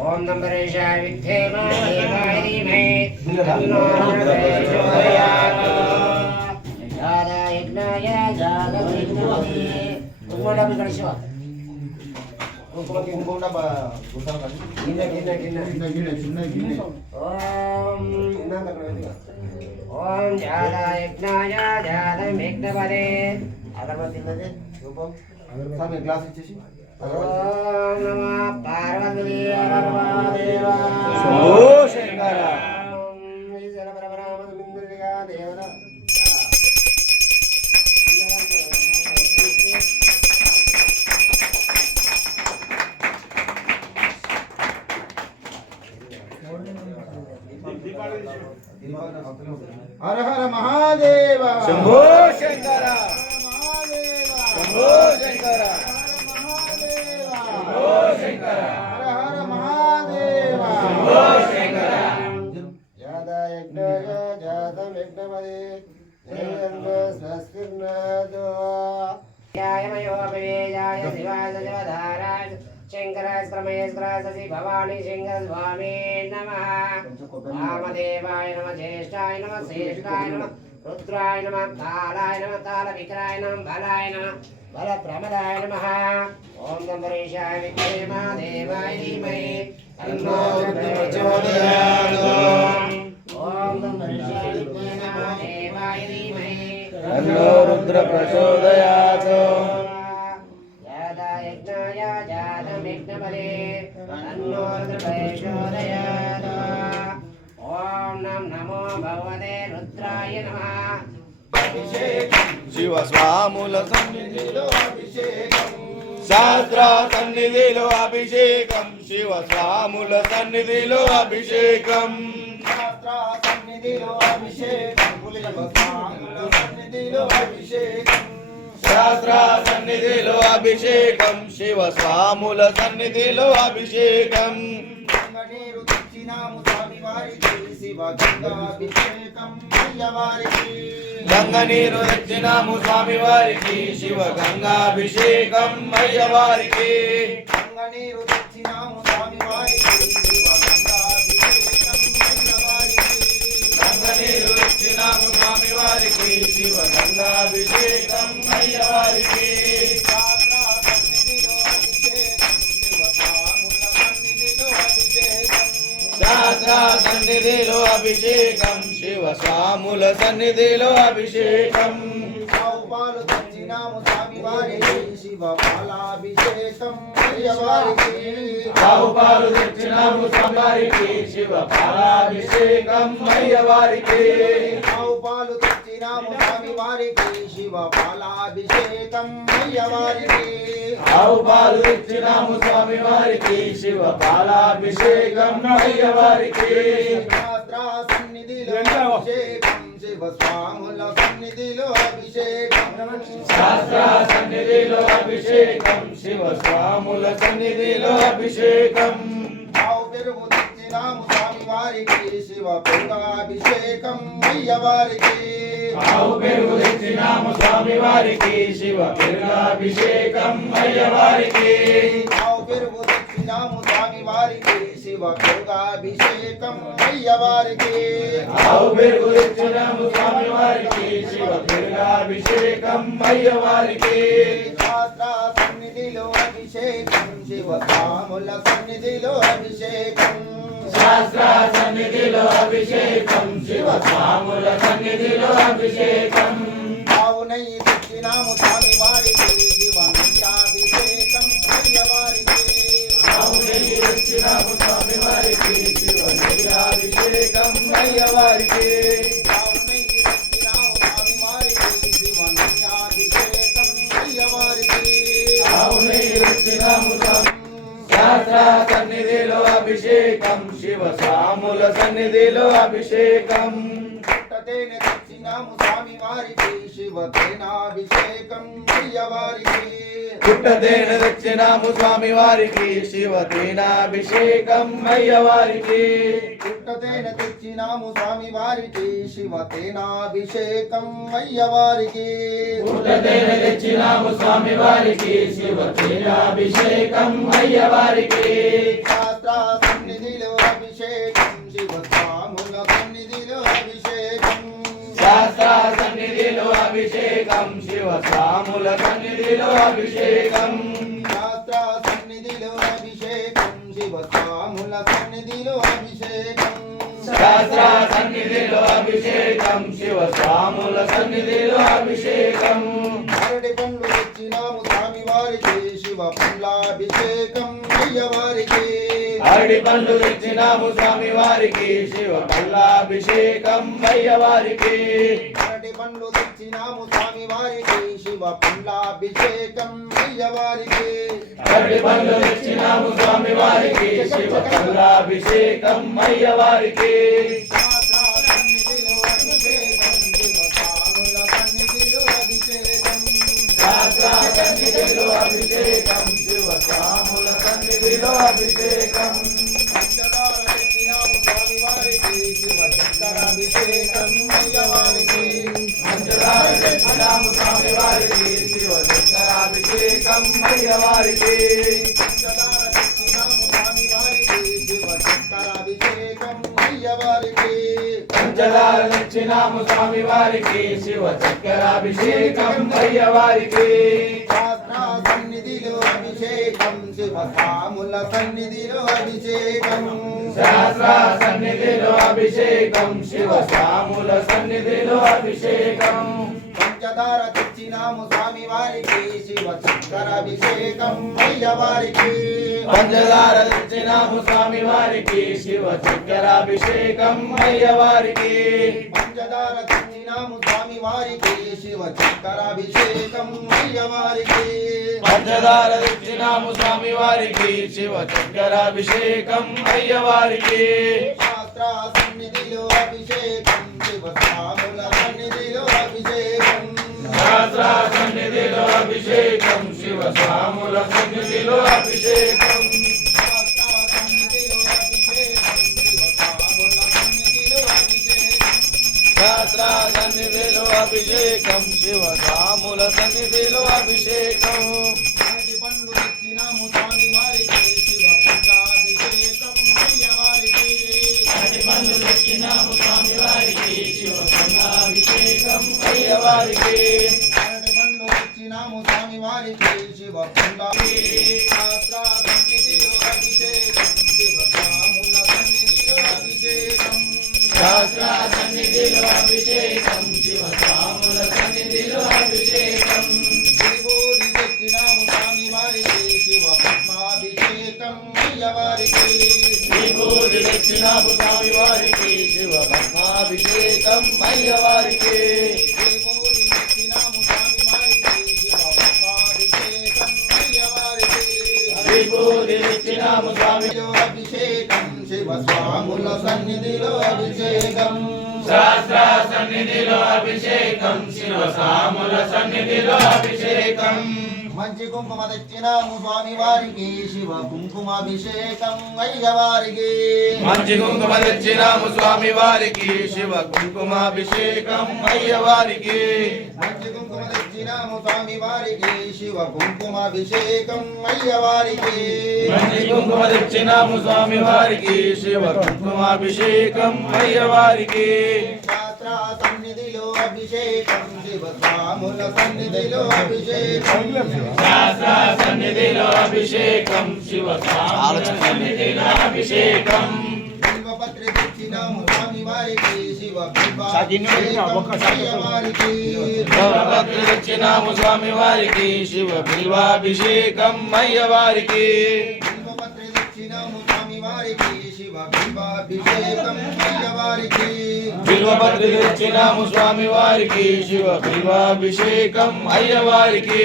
ఓం నంబరేశాయ విద్మహే దేవాయ ధీమహి తన్నో ప్రచోదయాత్ యజ్ఞాయ జాతవేద్మహే కుంకుమ కలిసి కుంకుమ ఓం జాతయజ్ఞాయ జాతమేఘ్నపదే అగరబత్తి గ్లాస్ ఇచ్చేసి ఓం నమః పార్వతీ పరమదేవా శంభో శంకర దేవత హర హర మహాదేవ శంభో శంకర శంభో శంకర శంభో శంకర హర హర మహాదేవ శంభో శంకర జాతయజ్ఞాయ జాతమేఘ్నపదే స్వస్తిర్నదో యాయమయోపవేయాయ శివాయ శివధారాయ శంకరాయ ప్రమేశ్వరాయ శశి భవానీ శంకర స్వామి నమః వామదేవాయ నమః జ్యేష్ఠాయ నమః శ్రేష్ఠాయ నమః రుద్రాయ నమః కాలాయ నమః కాల విక్రాయ నమః బలాయ నమః బల ప్రమదాయ నమః ఓం నంబరేశాయ విద్మహే దేవాయ ధీమహి తన్నో ప్రచోదయాత్ ఓం నంబరేశాయ విద్మహే దేవాయ ధీమహి తన్నో రుద్ర ప్రచోదయాత్ జాతయజ్ఞాయ జాతమేఘ్నపదే తన్నో రుద్ర ప్రచోదయాత్ ఓం నమో భగవతే రుద్రాయ నమః శివ స్వాముల సన్నిధిలో అభిషేకం శాస్త్ర సన్నిధిలో అభిషేకం శివ స్వాముల సన్నిధిలో అభిషేకం శాస్త్ర సన్నిధిలో అభిషేకం సన్నిధిలో అభిషేకం శాస్త్ర సన్నిధిలో అభిషేకం శివ స్వాముల సన్నిధిలో అభిషేకం నీరు తెచ్చినాము స్వామి వారికి శివ గంగాభిషేకం అయ్యవారికి గంగ నీరు తెచ్చినాము స్వామి వారికి శివ గంగాభిషేకం అయ్యవారికి గంగ నీరు తెచ్చినాము స్వామి వారికి శివ గంగాభిషేకం అయ్యవారికి గంగ నీరు తెచ్చినాము స్వామి వారికి శివ గంగాభిషేకం అయ్యవారికి శాస్త్ర సన్నిధిలో అభిషేకం శివ స్వాముల సన్నిధిలో అభిషేకం శాస్త్ర సన్నిధిలో అభిషేకం శివ స్వాముల సన్నిధిలో అభిషేకం ఆవు పాలు తెచ్చినాము స్వామి వారికి శివ పాలాభిషేకం అయ్యవారికి ఆవు పాలు తెచ్చినాము స్వామి వారికి శివ పాలాభిషేకం అయ్యవారికి ఆవు పాలు తెచ్చినాము స్వామి వారికి శివ పాలాభిషేకం అయ్యవారికి ఆవు పాలు తెచ్చినాము స్వామి వారికి శివ పాలాభిషేకం అయ్యవారికి శాస్త్ర సన్నిధిలో అభిషేకం శివ స్వాముల సన్నిధిలో అభిషేకం శాస్త్ర సన్నిధిలో అభిషేకం శివ స్వాముల సన్నిధిలో అభిషేకం ఆవు పెరుగు తెచ్చినాము స్వామి వారికి శివ పెరుగాభిషేకం అయ్యవారికి ఆవు పెరుగు తెచ్చినాము స్వామి వారికి శివ పెరుగాభిషేకం అయ్యవారికి ఆవు పెరుగు తెచ్చినాము స్వామి వారికి శివ పెరుగాభిషేకం అయ్యవారికి ఆవు పెరుగు తెచ్చినాము స్వామి వారికి శివ పెరుగాభిషేకం అయ్యవారికి శాస్త్ర సన్నిధిలో అభిషేకం శివ స్వాముల సన్నిధిలో అభిషేకం శాస్త్ర సన్నిధిలో అభిషేకం శివ స్వాముల సన్నిధిలో అభిషేకం ఆవు నెయ్యి తెచ్చినాము స్వామి వారికి శివ నెయ్యాభిషేకం అయ్యవారికి ఆవు నెయ్యి తెచ్చినాము స్వామి వారికి శివ నెయ్యాభిషేకం అయ్యవారికి ఆవు నెయ్యి తెచ్చినాము స్వామి వారికి శివ నెయ్యాభిషేకం అయ్యవారికి ఆవు నెయ్యి తెచ్చినాము స్వామి శాస్త్ర సన్నిధిలో అభిషేకం శివ స్వాముల సన్నిధిలో అభిషేకం పుట్టతేనె తెచ్చినాము స్వామి వారికి శివ తేనాభిషేకం అయ్యవారికి పుట్టదేన తెచ్చినాము స్వామి వారికి శివ తేనాభిషేకం అయ్యవారికి పుట్టతేనె తెచ్చినాము స్వామి వారికి శివ తేనాభిషేకం అయ్యవారికి పుట్టదేన తెచ్చినాము స్వామి వారికి శివ తేనాభిషేకం అయ్యవారికి శాస్త్ర స్వాముల సన్నిధిలో అభిషేకం శాస్త్ర సన్నిధిలో అభిషేకం శివ స్వాముల సన్నిధిలో అభిషేకం శాస్త్ర సన్నిధిలో అభిషేకం శివ స్వాముల సన్నిధిలో అభిషేకం అరటి పండ్లు తెచ్చినాము స్వామి వారికి శివ పండ్లాభిషేకం అయ్యవారికి అరటి పండ్లు తెచ్చినాము స్వామి వారికి శివ పల్లాభిషేకం అయ్యవారికి అరటి పండ్లు తెచ్చినాము స్వామి వారికి శివ పండ్లాభిషేకం అయ్యవారికి అరటి పండ్లు తెచ్చినాము స్వామి వారికి శివ పల్లాభిషేకం అయ్యవారికి శాస్త్ర సన్నిధిలో అభిషేకం శివ స్వాముల సన్నిధిలో అభిషేకం శాస్త్ర సన్నిధిలో అభిషేకం శివ స్వాముల సన్నిధిలో అభిషేకం పంచదార తెచ్చినాము స్వామి వారికి శివ చక్రాభిషేకం అయ్యవారికి పంచదార తెచ్చినాము స్వామి వారికి శివ చక్రాభిషేకం అయ్యవారికి పంచదార తెచ్చినాము స్వామి వారికి శివ చక్రాభిషేకం అయ్యవారికి పంచదార తెచ్చినాము స్వామి వారికి శివ చక్రాభిషేకం అయ్యవారికి శాస్త్ర సన్నిధిలో అభిషేకం శివ స్వాముల సన్నిధిలో అభిషేకం శాస్త్ర సన్నిధిలో అభిషేకం శివ స్వాముల సన్నిధిలో అభిషేకం పంచదార తెచ్చినాము స్వామి వారికి శివ చక్రాభిషేకం అయ్యవారికి పంచదార తెచ్చినాము స్వామి వారికి శివ చక్రాభిషేకం అయ్యవారికి పంచదార తెచ్చినాము స్వామి వారికి శివ చక్రాభిషేకం అయ్యవారికి పంచదార తెచ్చినాము స్వామి వారికి శివ చక్రాభిషేకం అయ్యవారికి శాస్త్ర సన్నిధిలో అభిషేకం శివ స్వాముల సన్నిధిలో అభిషేకం శాస్త్ర సన్నిధిలో అభిషేకం శివ స్వాముల సన్నిధిలో అభిషేకం శాస్త్ర సన్నిధిలో అభిషేకం శివ స్వాముల సన్నిధిలో అభిషేకం శాస్త్ర సన్నిధిలో అభిషేకం శివ స్వాముల సన్నిధిలో అభిషేకం అరటి పండ్లు తెచ్చినాము స్వామి వారికి శివ పండ్లాభిషేకం అయ్యవారికి అరటి పండ్లు తెచ్చినాము స్వామి వారికి శివ పల్లాభిషేకం అయ్యవారికి అరటి పండ్లు తెచ్చినాము స్వామి వారికి శివ పండ్లాభి శాస్త్ర సన్నిధిలో అభిషేకం శివ స్వాముల సన్నిధిలో అభిషేకం శాస్త్ర సన్నిధిలో అభిషేకం శివ స్వాముల సన్నిధిలో అభిషేకం విభూతి తెచ్చినాము స్వామి వారికి శివ పద్మాభిషేకం అయ్యవారికి విభూతి తెచ్చినాము స్వామి వారికి శివ పద్మాభిషేకం అయ్యవారికి విభూతి తెచ్చినాము స్వామి వారికి శివ పద్మాభిషేకం అయ్యవారికి విభూతి తెచ్చినాము స్వామి అభిషేకం శివ స్వాముల సన్నిధిలో అభిషేకం శాస్త్ర సన్నిధిలో అభిషేకం శివ స్వాముల సన్నిధిలో అభిషేకం మంచి కుంకుమ తెచ్చినాము స్వామి వారికి శివ కుంకుమాభిషేకం అయ్యవారికి మంచి కుంకుమ తెచ్చినాము స్వామి వారికి శివ కుంకుమాభిషేకం అయ్యవారికి మంచి కుంకుమ తెచ్చినాము స్వామి వారికి శివ కుంకుమాభిషేకం అయ్యవారికి మంచి కుంకుమ తెచ్చినాము స్వామి వారికి శివ కుంకుమాభిషేకం అయ్యవారికి శాస్త్ర సన్నిధిలో అభిషేకం శివ స్వాముల సన్నిధిలో అభిషేకం శాస్త్ర సన్నిధిలో అభిషేకం శివ స్వాముల సన్నిధిలో అభిషేకం బిల్వపత్రి తెచ్చినాము స్వామి వారికి శివ అయ్యవారికి భక్తులు తెచ్చినాము స్వామి వారికి శివ బిల్వాభిషేకం అయ్యవారికి బిల్వపత్రి తెచ్చినాము స్వామి వారికి శివ బిల్వాభిషేకం అయ్యవారికి బిల్వపత్రి తెచ్చినాము స్వామి వారికి శివ బిల్వాభిషేకం అయ్యవారికి